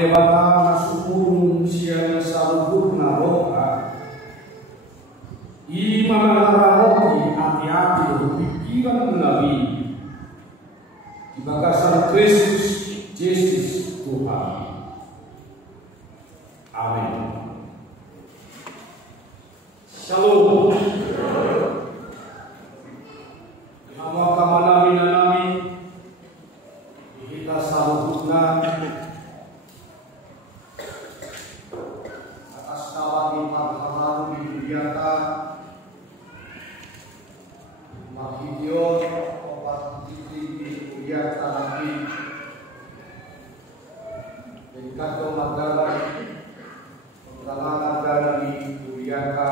Amile baka masupurun siya salubur na roka. Ima nararoki hati-hati pikiran nabi. Di bagasan Kristus Yesus Tuhan. Amin. Shalom. Nama kamanami nanami kita salubuna atas nama di Pangkalan di Dudiata Mahidion obat titi di Dudiata lagi dekat Magdala penggalangan dari Dudiata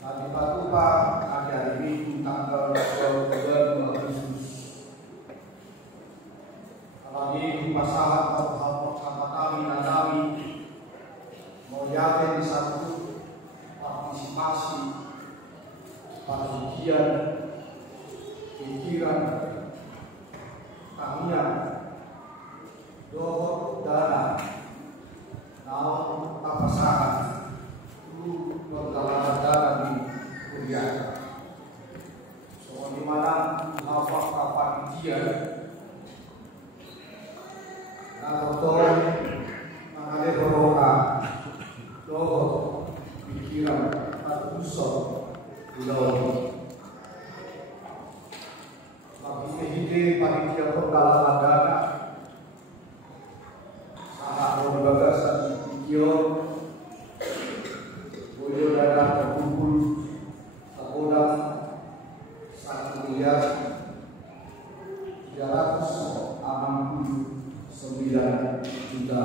tadi Patupa ada Minggu tanggal 22 Agustus. Lagi masalah bersama kami nanami mau yakin di satu partisipasi ujian pikiran kamian doa dana naon papasahan itu penggalangan dana di kuliah soal dimana hafal kapan ujian atau mengalir berdoa doa pikiran atau usul doa lagi ide panitia penggalangan dana sangat berbagasan video boyo dana terkumpul terkodam 1.369 juta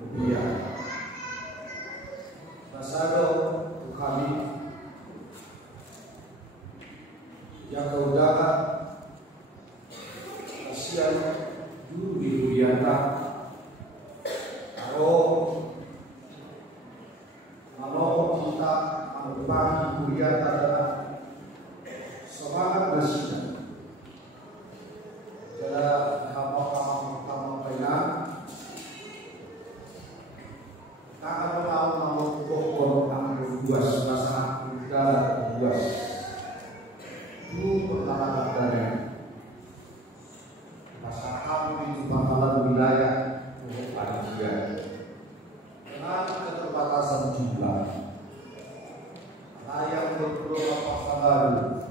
rupiah. Nasado kami yang keundangan kasihan dulu di Dudiata kalau kita menepati Dudiata adalah semangat bersih dalam hamba pena tak ada mau pokok ambil buas rasa udara buas itu pertama dari masyarakat di Pangkalan wilayah Panitia dengan keterbatasan jumlah layak berpeluang pasar baru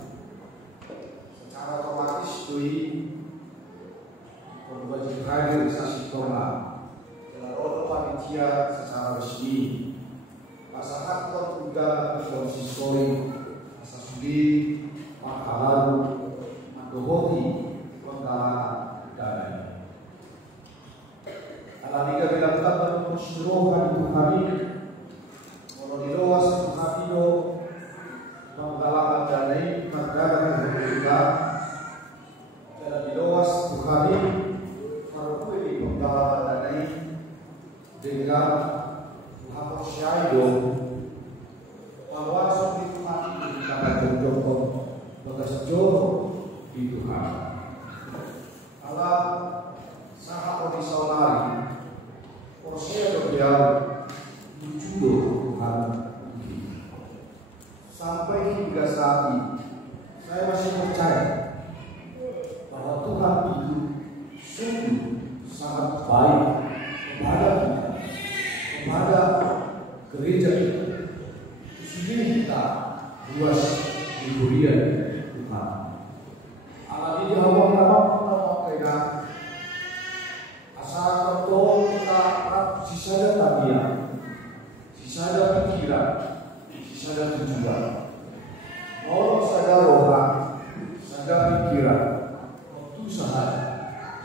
secara otomatis dui berwajib hadir saksi formal dalam role panitia secara resmi. Masyarakat juga konsistori asasudi Pangkalan Madohoti penggalangan dana. Alamiga dilakukan perseluruhan itu hari Monodiloas Menghatido penggalangan dana negara Republika dalam diloas Bukhari Marupui penggalangan dana dengan Muhammad Syaido bahwa seperti mati dikatakan Joko bagas Joko di Tuhan alam sangat original porsi beliau dijudo Tuhan sampai hingga saat ini saya masih percaya bahwa Tuhan itu sungguh sangat baik kepada kita, kepada gereja kita, sendiri kita luas diberikan Tuhan. Alat ini awal kita asal betul kita sisa ada tabiat, sisa ada pikiran, sisa ada tujuan. Mau saja roha, saja pikiran, waktu sahaja.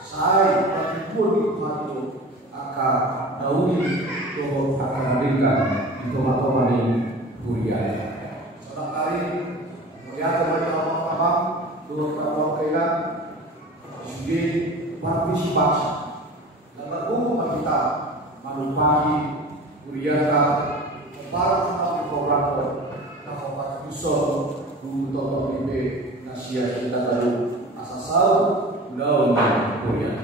Saya tapi pun itu akan dauni doa akan memberikan di tomat-tomat ini kuliah. Seorang kali melihat teman-teman dua orang kailan sudah partisipasi dalam hukum kita manupati kuliah para kami program kabupaten Kusol untuk nasihat kita lalu asal daun kuliah.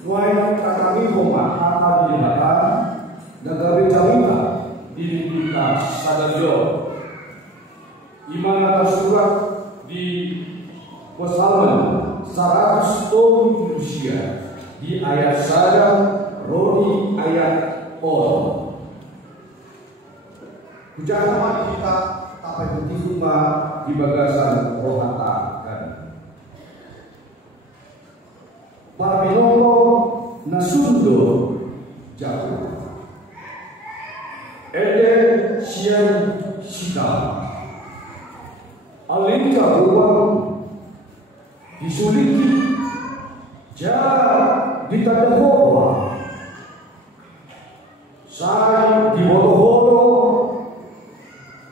Wai kami homa kata dilihatkan negara Jawa dididikan sadarjo. Iman atas surat di Psalm 100 Indonesia di ayat saja rodi ayat on. Jangan kita apa yang cuma di bagasan rohata kan. Para binongo nasundo jauh. Ede siang sita. Alin jauh disuliti jah ditadahoa. Saya di holo-holo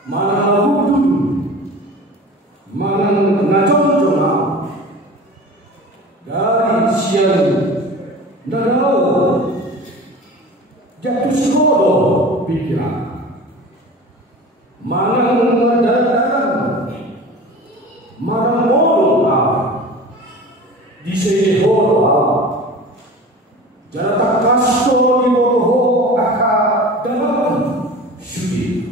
mana hudun mana naconjona dari siang dadau jatuh sihodo pikiran mana ngadaran mana mola di sini hola jarata kasto di boho aka dalam sudi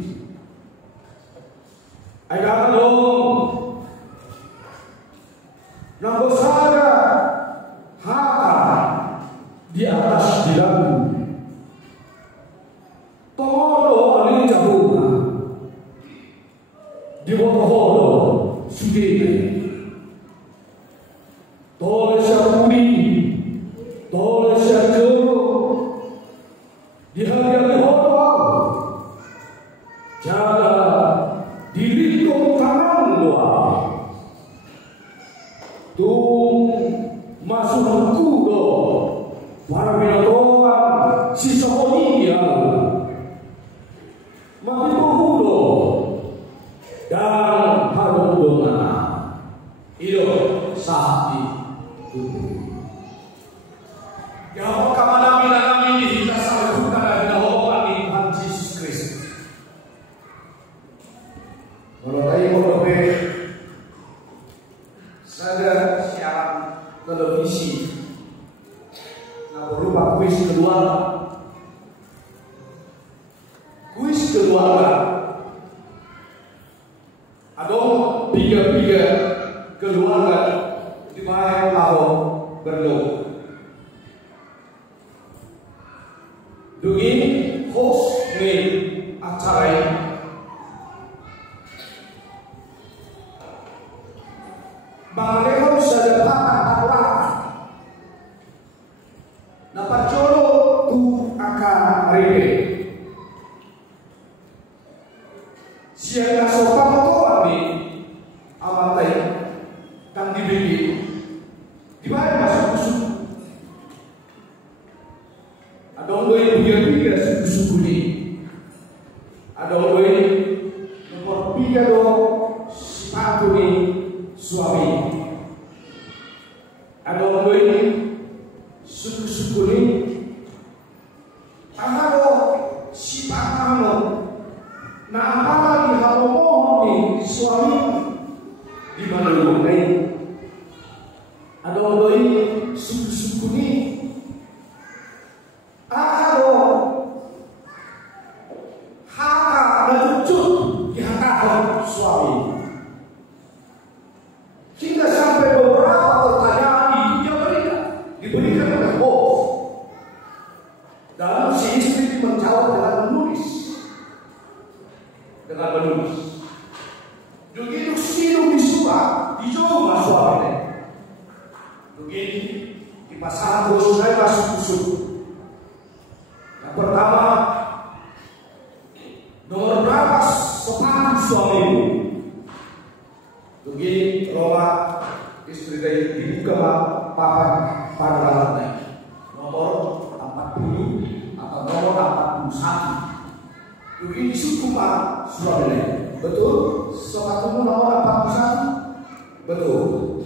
ayat dong nambosara haka di atas dilaku tomodo alin jahuna di boho sudi tole syakuri tole syakuru di hari hodo jaga diriku tangan doa tu masuk kudo para binatang si sokonia mabihudo dan harudona iyo saat itu ya kamana minami kita salukan ada Tuhan Yesus Kristus. Kalau saya mau saya siaran televisi, nah berupa kuis keluarga, ada tiga keluarga di mana tahu berdoa. Dugi host nih acara ini. Bagaimana bisa dapat apa? Dapat coro tu akan rebe. Siapa sopan tuan ni amantai dan dibeli. Di mana masuk busuk? Ada orang yang punya suku-suku ni. Ada orang yang nomor 3 sepatu ni suami. Ada orang suku-suku ni aharo si pakano na apa di haromo ni suami di mana lumai. Ada orang suku-suku ni aharo haka dan cucu di haka suami. Hingga sampai beberapa pertanyaan diberikan oleh host. Dan si istri menjawab dengan menulis. Begitu sinu disuka, dijauh mas suami. Begitu di pasar terus saya masuk. Yang pertama, nomor berapa sepatu suamimu? Begini Roma istri dari dibuka papan pada lantai nomor 40 atau nomor 41. Begini suku pak suami betul sepatu nomor 41 betul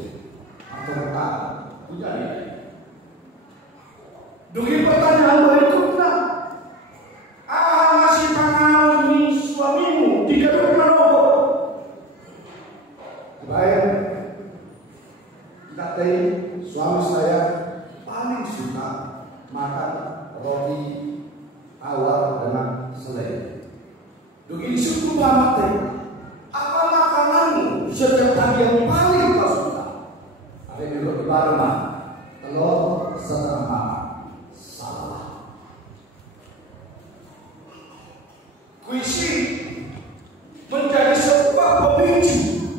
atau enggak punya ini. Begini pertanyaan berikutnya, masih tangan ini suamimu tidak pernah baik, kita suami saya paling suka makan roti tawar dengan selai. Begini suku banget. Apa makananmu setiap hari yang paling kau suka? Ada yang duduk di Parma, telur setengah makan. Salah. Puisi menjadi sebuah pemicu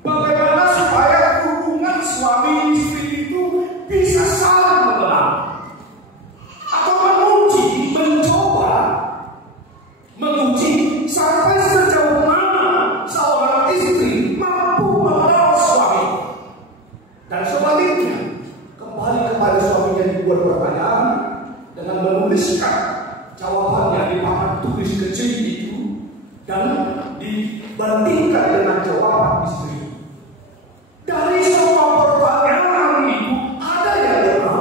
bagaimana supaya hubungan suami istri itu bisa saling mengenal, atau menguji sampai sejauh mana seorang istri mampu mengenal suami, dan sebaliknya kembali kepada suaminya dibuat pertanyaan dengan menuliskan jawabannya di papan tulis kecil itu dan dibandingkan dengan jawaban istri. Dari semua pertanyaan itu ada yang benar,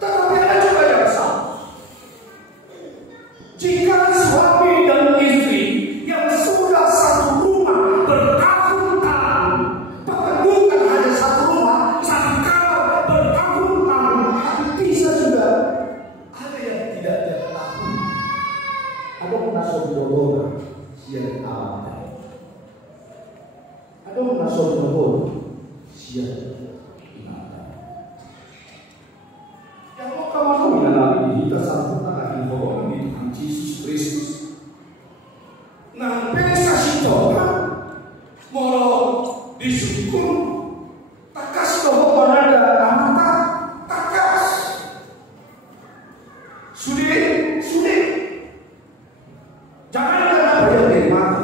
tetapi ada juga yang salah. Jika suami dan istri yang sudah satu rumah bertahun-tahun, bahkan bukan hanya satu rumah, satu kamar bertahun-tahun, bisa juga ada yang tidak tahu. Ada munasobiroboga siang alam, ada munasobiroboga siang inata. Yang mau kamu mengenali kita sambutkan lagi bahwa ini Tuhan Yesus Kristus. Nah, pesa sitoka mau disukun takas bahwa ada amata takas sudah jangan ada bayar dari mana.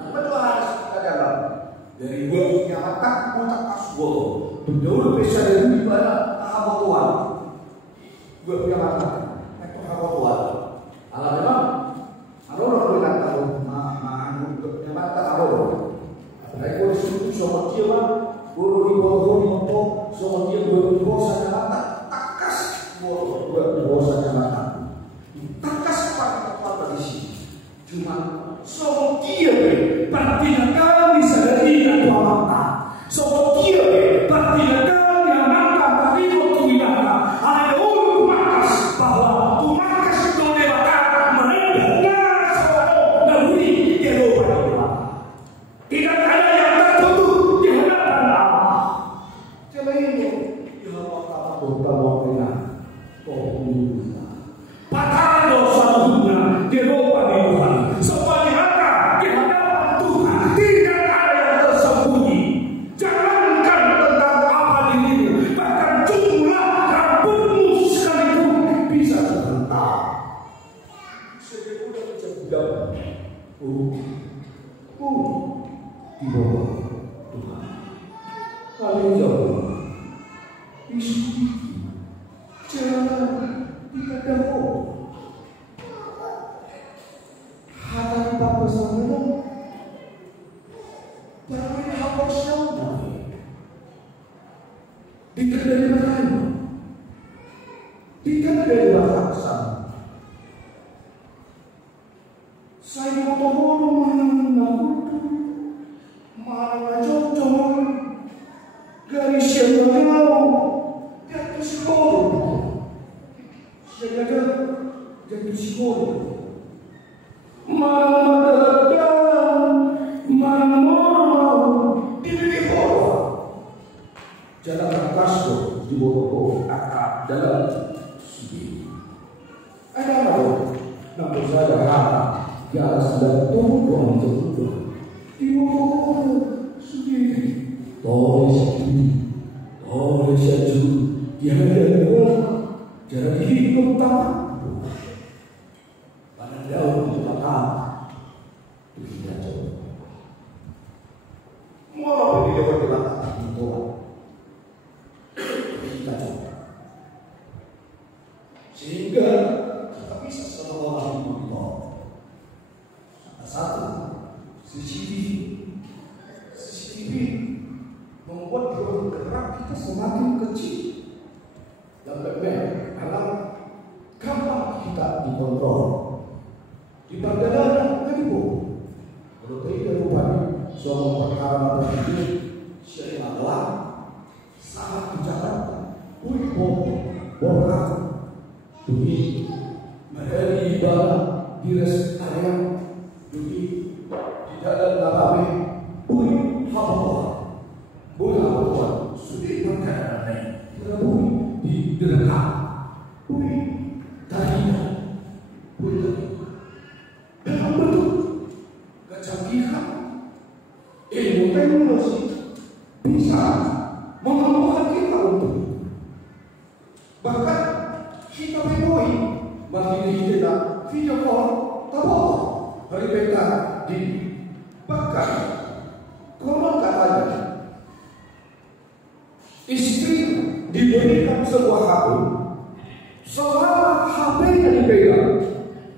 Nah, betul harus kita dalam dari gua punya mata gua takas gua jauh pesa dari mana tahap Tuhan gua punya mata itu tahap Tuhan. Kalau memang kalau orang bilang tahu punya mata kalau baik gua disuruh sama dia mah gua di bawah sama dia gua di bawah sana mata takas gua di bawah sana mata takas pada di sini. Cuma sama dia partinya kami sadari atau mata sama dia partinya kami yang mata dari waktu winata ada orang makas bahwa tumakas itu lewat merendahkan seorang naluri dia lupa tidak ada yang tertutup di hadapan Allah. Selain itu ya Allah bertawakal patah dosa dunia dia lupa di Tuhan. Semuanya di hadapan Tuhan tidak ada yang tersembunyi. Jangankan tentang apa dirimu, bahkan jumlah rambutmu sekalipun bisa sebentar. Saya udah bisa bilang, di bawah Tuhan. Haleluya. Isu jangan tidak ada hati Bapa sana barangnya hamba siapa dikendali mana dikendali bahasa saya mau mana cocok garis yang mau jatuh sekolah saya jatuh sekolah mana mau diberi bawah jalan kasut di bawah akar dalam sini ada apa? Namun saya harap ya sudah turun di bawah sendiri oleh satu yang ada jarak hidup tak pada daun belakang dunia jauh mau di daun belakang itu kita coba sehingga kita bisa seolah-olah hidup satu CCTV membuat ruang gerak kita semakin kecil dan lebih dalam gampang kita dikontrol di perjalanan tempo. Kalau tidak rupanya semua perkara tersebut sering adalah sangat mencatat Orang Dugi Maheri Ibadah di rest area Dugi di dalam Narabe Bui Hapa Bui Hapa Sudi Mangkana Bui di Deraka Bui Tarina Bui dalam bentuk kecanggihan ilmu teknologi bisa memampukan kita untuk bahkan kita memoi bagi kita video call tahu hari beta di bahkan konon katanya istri diberikan sebuah HP selama HP-nya dipegang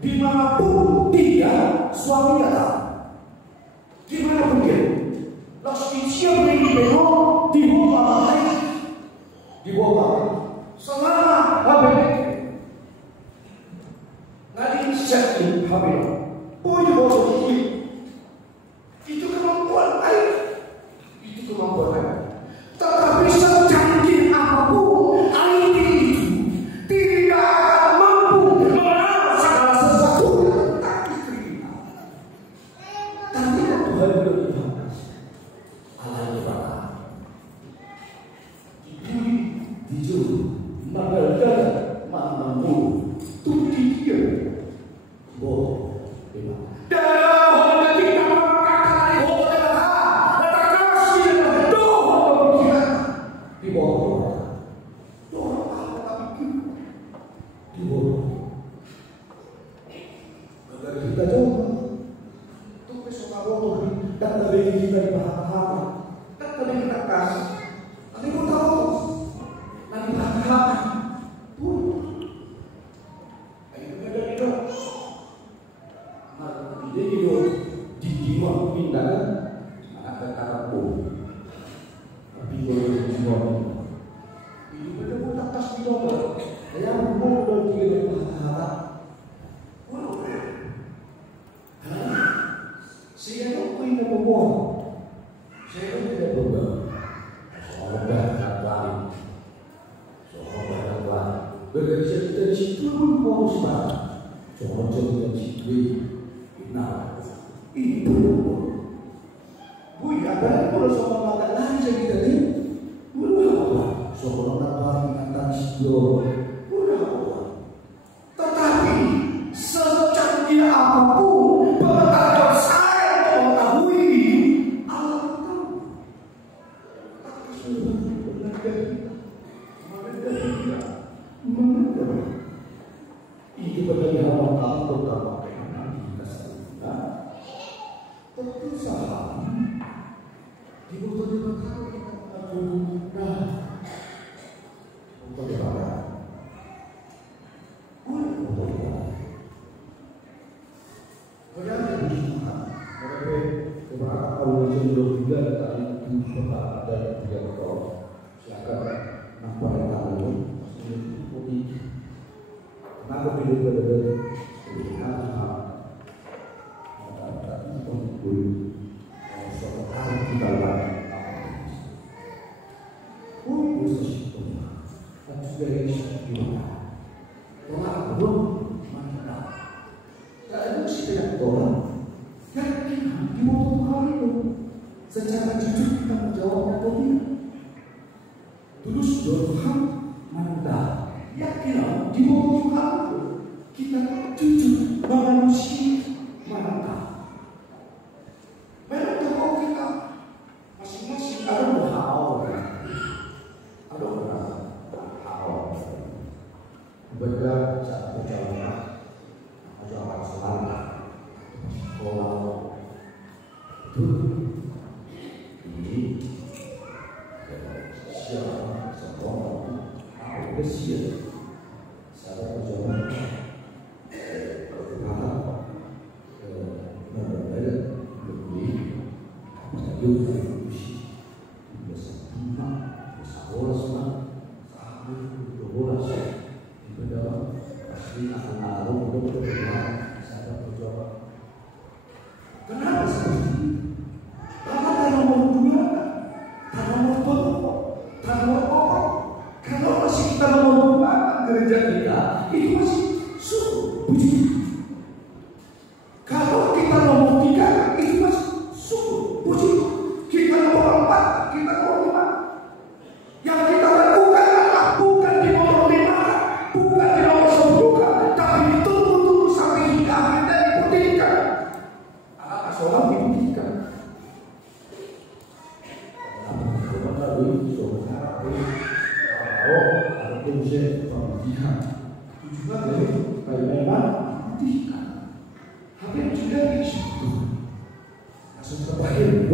dimanapun dia suaminya tahu dimanapun dia lorsqu'il di bawah di bawah selama HP nanti setting HP punya bawah itu kemampuan air itu kemampuan air tetapi secanggih apapun air itu tidak akan mampu mengenal segala sesuatu yang tak diterima tapi Tuhan berfirman Allah berkata dijauh magalkan mampu tuti dia boh dalam hati kita mengatakan boh kata kasih doh di bawah doh apa di bawah agar kita coba untuk besok awal dan dari kita di bahasa dan dari kita kasih nanti kita tahu nanti bahasa di jiwa pindah ada kata tapi kalau jiwa ini benar-benar atas jiwa yang mau dia berkata saya tak punya ngomong saya tidak berubah soal bahasa lain bekerja dari situ pun mau sebar soal jadi situ nah itu Bui ada kalau soal makan lain saya kita ni berapa soal makan sido berapa tetapi secanggih apapun pengetahuan saya mengetahui Allah tahu tapi sudah belajar kita itu berarti Allah tahu terutama tentu salah dibutuhkan untuk berapa Bagaimana beberapa kalau cenderung juga tadi ada tiga motor silakan nampak tahu kenapa pilih berbeda secara jujur kita menjawabnya atau tidak. Tulus Tuhan mana yakin di bawah Tuhan kita jujur manusia mana memang tahu kita masing-masing ada berhal bergerak saat perjalanan perjalanan selama sekolah itu ini siapa sekolah aku kesian saya perjalanan bergerak membayar lebih menjadi fungsi bersama bersama kenapa seperti ini? Karena kalau mau menggunakan, kalau mau pokok, kalau masih dari saudara kalau ada konsep pendidikan itu juga dari bagaimana pendidikan hampir juga di situ langsung terpahir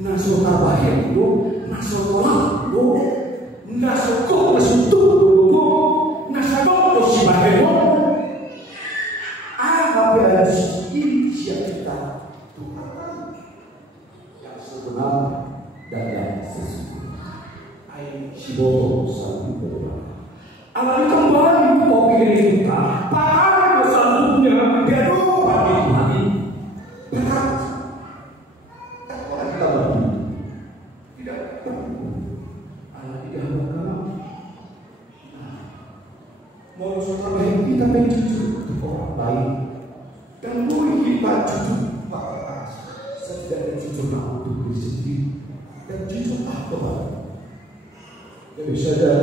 naso terpahir naso tolak naso kok mesutu naso kok si bahir ada ini siap kita Tuhan yang sebenarnya dan yang sesungguhnya. Ayo sibo satu berdoa. Alami kembali kopi dari kita. Pakai bersatunya dia lupa di hati. Benar. Tak boleh kita berdua. Tidak perlu. Alami dalam mau seorang kita menjujur untuk orang baik. Dan boleh kita jujur pada setidaknya jujur untuk diri sendiri dan jujur apa jadi saja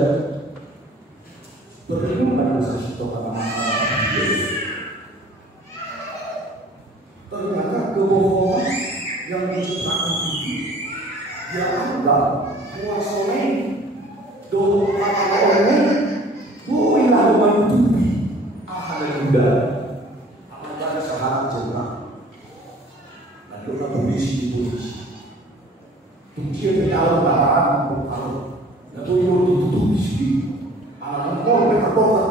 beriman pada sesuatu ternyata kebohongan yang menciptakan diri yang ada kuasai doa orang bolehlah menutupi ahal yang mudah kita polisi dia berjalan barang lalu yang ditutup di sini alam mereka kok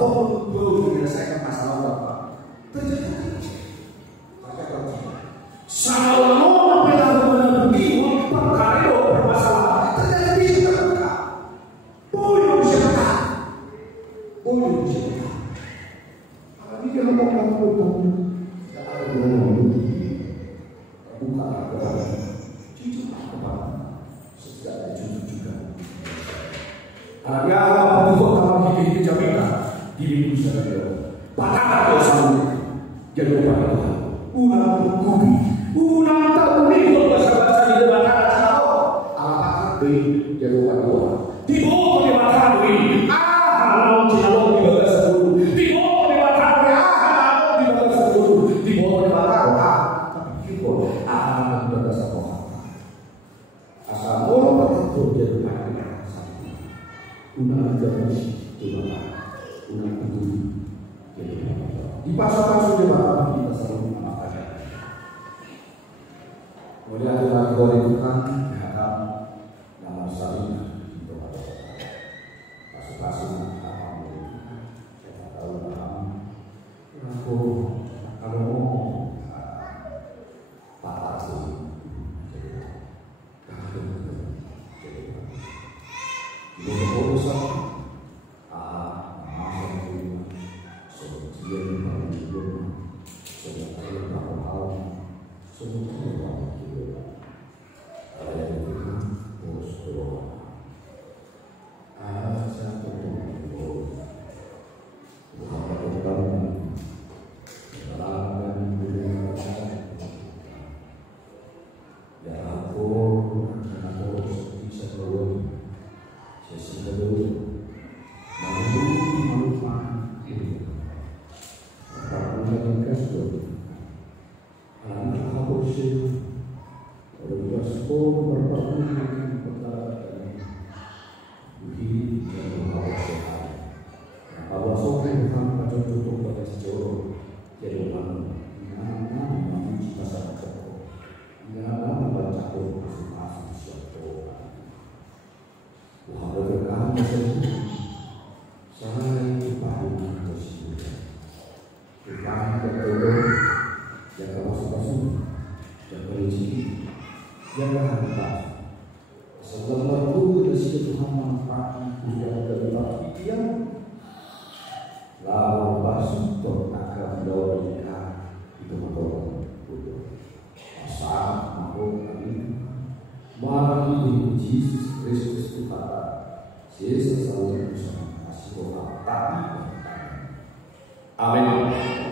belum menyelesaikan masalah apa terjadi salah apa yang benar-benar perkara bermasalah terjadi di kita boleh diceritakan ini dia ngomong di pasal-pasal jabatan kita selalu mengatakan kemudian kita gorengkan dihadap nama saling pasal-pasal kita tahu aku kalau mau patah sih jadi urusan Jesus Kristus Tuhan, Yesus selalu bersama kasih Tuhan. Amin.